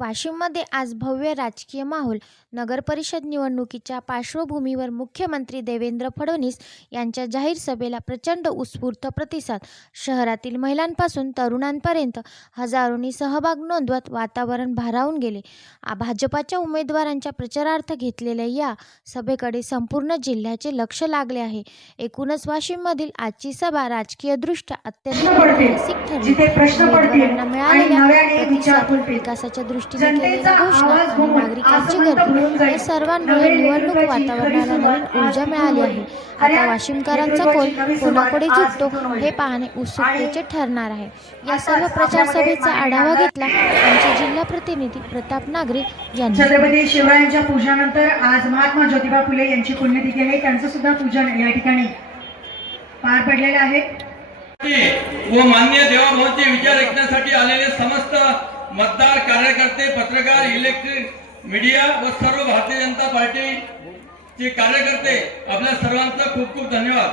वाशिममध्ये आज भव्य राजकीय माहोल. नगरपरिषद निवडणुकीच्या पार्श्वभूमीवर मुख्यमंत्री देवेंद्र फडणवीस यांच्या जाहीर सभेला प्रचंड उत्स्फूर्त प्रतिसाद. शहरातील महिलांपासून तरुणांपर्यंत हजारोंनी सहभाग नोंदवत वातावरण भारावून गेले. भाजपाच्या उमेदवारांच्या प्रचारार्थ घेतलेल्या या सभेकडे संपूर्ण जिल्ह्याचे लक्ष लागले आहे. एकूणच वाशिममधील आजची सभा राजकीयदृष्ट्या अत्यंत ऐतिहासिक ठरली. उमेदवारांना मिळालेल्या प्रतिसाद, विकासाच्या दृष्टीने केलेल्या घोषणा आणि नागरिकांची गर्दी या सर्वांमुळे निवडणूक वातावरणाला नवीन ऊर्जा मिळाली आहे. आता वाशिमकरांचा कौल कोणाकडे झुकतो हे पाहणे उत्सुकतेचे ठरणार आहे. या सर्व प्रचार सभेचा आढावा घेतला आमचे जिल्हा प्रतिनिधी प्रताप नागरे यांनी. छत्रपती शिवरायांच्या पूजनानंतर आज महात्मा ज्योतिबा फुले यांची पुण्यतिथी आहे. त्यांचं सुद्धा पूजन या ठिकाणी पार पडलेलं आहे. व मान्य देवाभावांचे विचार ऐकण्यासाठी आलेले समस्त मतदार, कार्यकर्ते, पत्रकार, इलेक्ट्रिक मीडिया व सर्व भारतीय जनता पार्टीचे कार्यकर्ते, आपल्या सर्वांचा खूप खूप धन्यवाद.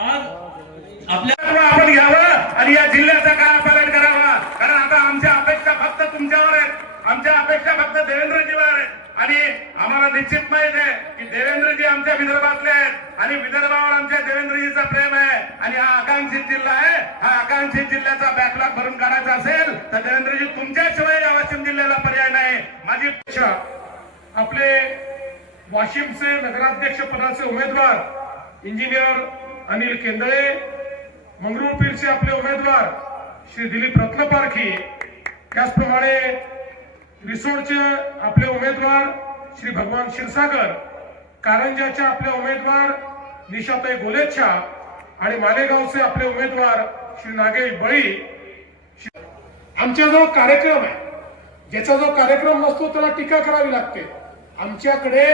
आज आपल्या आपण घ्यावं आणि या जिल्ह्याचा कायापालट करावा. कारण आता आमच्या अपेक्षा फक्त तुमच्यावर आहेत, आमच्या अपेक्षा फक्त देवेंद्रजीवर आहेत. आणि आम्हाला निश्चित माहित आहे की देवेंद्रजी आमच्या विदर्भातले आहेत आणि विदर्भावर आमच्या देवेंद्रजीचा प्रेम आहे. आणि हा आकांक्षित जिल्हा आहे. हा आकांक्षित जिल्ह्याचा बॅकलॉग भरून काढायचा असेल तर देवेंद्रजी तुमच्याशिवाय या वाशिम जिल्ह्याला पर्याय नाही. माझी इच्छा, आपले वाशिमचे नगराध्यक्ष पदाचे उमेदवार इंजिनियर अनिल केंदळे, मंगरुळपीरचे आपले उमेदवार श्री दिलीप रत्नपारखी, त्याचप्रमाणे रिसोडचे आपले उमेदवार श्री भगवान क्षीरसागर, कारंजाच्या आपले उमेदवार निशाताई गोलेच्छा आणि मालेगावचे आपले उमेदवार श्री नागेश बळी. आमचा जो कार्यक्रम आहे, ज्याचा जो कार्यक्रम नसतो त्याला टीका करावी लागते. आमच्याकडे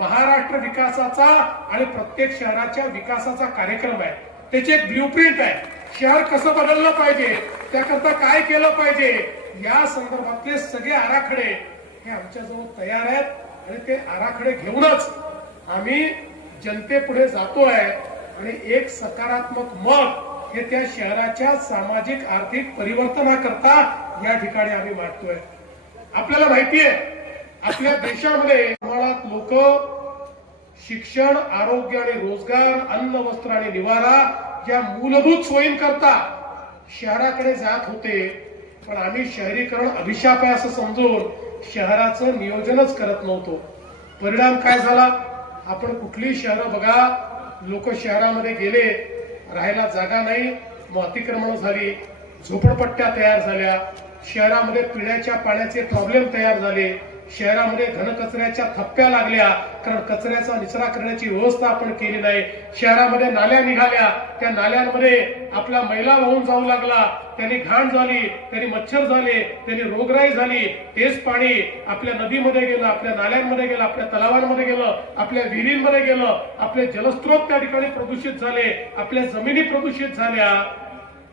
महाराष्ट्र विकासाचा आणि प्रत्येक शहराच्या विकासाचा कार्यक्रम आहे. त्याची एक ब्ल्यूप्रिंट आहे. शहर कसं बदललं पाहिजे, त्याकरता काय केलं पाहिजे, या संदर्भातले सगळे आराखडे हे आमच्याजवळ तयार आहेत आणि ते आराखडे घेऊनच आम्ही जनतेपुढे जातोय आणि एक सकारात्मक मत हे त्या शहराच्या सामाजिक आर्थिक परिवर्तनाकरता या ठिकाणी आम्ही मांडतोय. आपल्याला माहिती आहे, आपल्या देशामध्ये प्रमाणात लोक शिक्षण, आरोग्य आणि रोजगार, अन्न, वस्त्र आणि निवारा या मूलभूत सोयींकरता शहराकडे जात होते. पण आम्ही शहरीकरण अभिशाप आहे असं समजून शहराचं नियोजनच करत नव्हतो. परिणाम काय झाला? आपण कुठली शहरं बघा, लोक शहरामध्ये गेले, राहायला जागा नाही, मग अतिक्रमण झाली, झोपडपट्ट्या तयार झाल्या, शहरामध्ये पिण्याच्या पाण्याचे प्रॉब्लेम तयार झाले, शहरामध्ये घनकचऱ्याच्या थप्प्या लागल्या, कारण कचऱ्याचा निचरा करण्याची व्यवस्था आपण केली नाही. शहरामध्ये नाल्या निघाल्या, त्या नाल्यांमध्ये आपला मैला वाहून जाऊ लागला, त्यांनी घाण झाली, त्यांनी मच्छर झाले, त्यांनी रोगराई झाली. तेच पाणी आपल्या नदीमध्ये गेलं, आपल्या नाल्यांमध्ये गेलं, आपल्या तलावांमध्ये गेलं, आपल्या विहिरींमध्ये गेलं, आपले जलस्रोत त्या ठिकाणी प्रदूषित झाले, आपल्या जमिनी प्रदूषित झाल्या.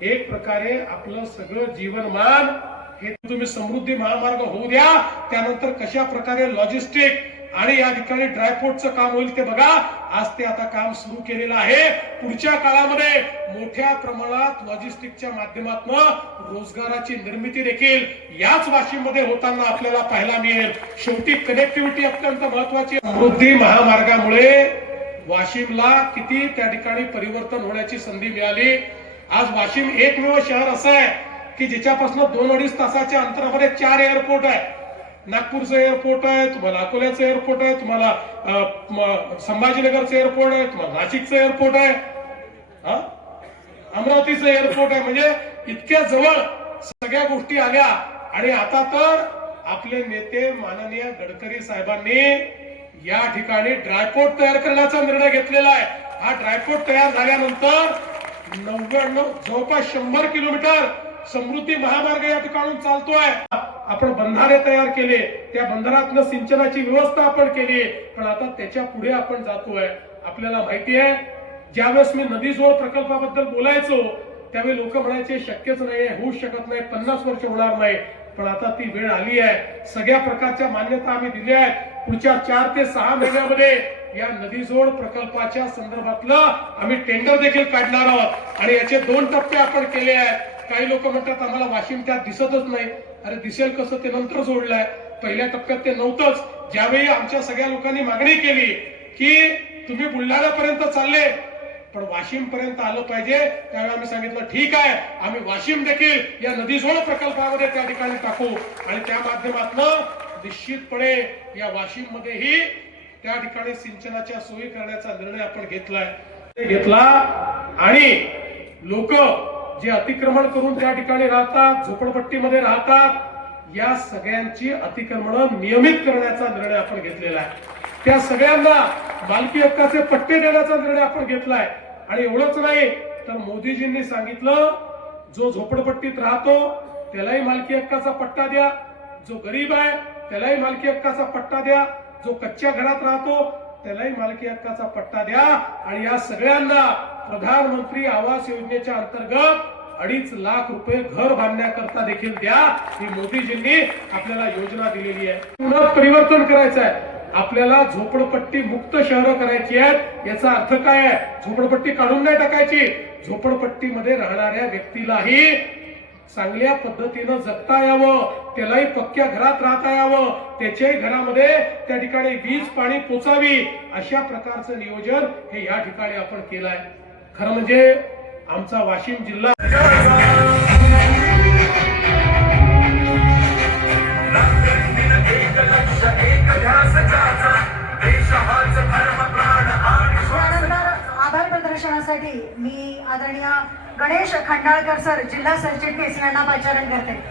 एक प्रकारे आपलं सगळं जीवनमान हे तुम्ही समृद्धी महामार्ग होऊ द्या, त्यानंतर कशा प्रकारे लॉजिस्टिक आणि या ठिकाणी ड्रायपोर्टचं काम होईल ते बघा. आज ते आता काम सुरू केलेलं आहे. पुढच्या काळामध्ये मोठ्या प्रमाणात लॉजिस्टिकच्या माध्यमातून रोजगाराची निर्मिती देखील याच वाशिममध्ये होताना आपल्याला पाहायला मिळेल. शेवटी कनेक्टिव्हिटी अत्यंत महत्वाची. समृद्धी महामार्गामुळे वाशिमला किती त्या ठिकाणी परिवर्तन होण्याची संधी मिळाली. आज वाशिम एकमेव शहर असं आहे की ज्याच्यापासून 2-2.5 तासाच्या अंतरामध्ये 4 एअरपोर्ट आहे. नागपूरचं एअरपोर्ट आहे, तुम्हाला अकोल्याचं एअरपोर्ट आहे, तुम्हाला संभाजीनगरचं एअरपोर्ट आहे, तुम्हाला नाशिकचं एअरपोर्ट आहे, अमरावतीचं एअरपोर्ट आहे. म्हणजे इतक्या जवळ सगळ्या गोष्टी आल्या. आणि आता तर आपले नेते माननीय गडकरी साहेबांनी या ठिकाणी ड्रायपोर्ट तयार करण्याचा निर्णय घेतलेला आहे. हा ड्रायपोर्ट तयार झाल्यानंतर 99 जवळपास 100 किलोमीटर समृद्धी महामार्ग या ठिकाणून चालतोय. आपण बंधारे तयार केले, त्या बंधारातनं सिंचनाची व्यवस्था आपण केली, पण आता त्याच्या पुढे आपण जातोय. आपल्याला माहिती आहे, ज्यावेळेस मी नदीजोड प्रकल्पाबद्दल बोलायचो त्यावेळी लोक म्हणायचे शक्यच नाही, होऊच शकत नाही, 50 वर्ष होणार नाही. पण आता ती वेळ आली आहे. सगळ्या प्रकारच्या मान्यता आम्ही दिल्या आहेत. पुढच्या 4 ते 6 महिन्यामध्ये या नदीजोड प्रकल्पाच्या संदर्भातलं आम्ही टेंडर देखील काढणार आहोत आणि याचे 2 टप्पे आपण केले आहेत. काही लोक म्हणतात आम्हाला वाशिम त्यात दिसतच नाही. अरे दिसेल कसं ते नंतर जोडलंय, पहिल्या टप्प्यात ते नव्हतंच. ज्यावेळी आमच्या सगळ्या लोकांनी मागणी केली की तुम्ही बुलढाणापर्यंत चालले पण वाशिम पर्यंत आलं पाहिजे, त्यावेळी आम्ही सांगितलं ठीक आहे, आम्ही वाशिम देखील या नदीजोड प्रकल्पामध्ये त्या ठिकाणी टाकू आणि त्या माध्यमातून निश्चितपणे या वाशिम मध्येही त्या ठिकाणी सिंचनाच्या सोयी करण्याचा निर्णय आपण घेतला आणि लोक जे अतिक्रमण करून त्या ठिकाणी राहतात, झोपडपट्टीमध्ये राहतात, या सगळ्यांची अतिक्रमण नियमित करण्याचा निर्णय आपण घेतलेला आहे. त्या सगळ्यांना मालकी हक्काचे पट्टे देण्याचा निर्णय आपण घेतलाय. आणि एवढंच नाही तर मोदीजींनी सांगितलं जो झोपडपट्टीत राहतो त्यालाही मालकी हक्काचा पट्टा द्या, जो गरीब आहे त्यालाही मालकी हक्काचा पट्टा द्या, जो कच्च्या घरात राहतो त्यालाही मालकी हक्काचा पट्टा द्या आणि या सगळ्यांना प्रधानमंत्री आवास योजनेच्या अंतर्गत 2.5 लाख रुपये घर बांधण्याकरता देखील द्या. ही मोदीजींनी आपल्याला योजना दिलेली आहे. पुन्हा परिवर्तन करायचं आहे आपल्याला, झोपडपट्टी मुक्त शहरं करायची आहेत. याचा अर्थ काय आहे? झोपडपट्टी काढून नाही टाकायची, झोपडपट्टीमध्ये राहणाऱ्या व्यक्तीलाही चांगल्या पद्धतीनं जगता यावं, त्यालाही पक्क्या घरात राहता यावं, त्याच्याही घरामध्ये त्या ठिकाणी वीज पाणी पोचावी, अशा प्रकारचं नियोजन हे या ठिकाणी आपण केलंय. खरं म्हणजे आमचा वाशिम जिल्हा आभार प्रदर्शनासाठी मी आदरणीय गणेश खंडाळकर सर जिल्हा सरचिटणीस यांना पाचारण करते.